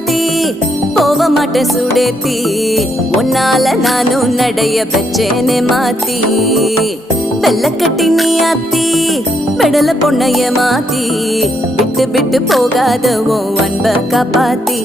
ராசாத்தி போக மாட்டேன் சுடேத்தி உன்னால நானும் நடைய பெச்சேனே மாத்தி வெள்ளக்கட்டி நீ ஆத்தி பெடல பொண்ணைய மாத்தி விட்டு விட்டு போகாத உன் அன்ப காப்பாத்தி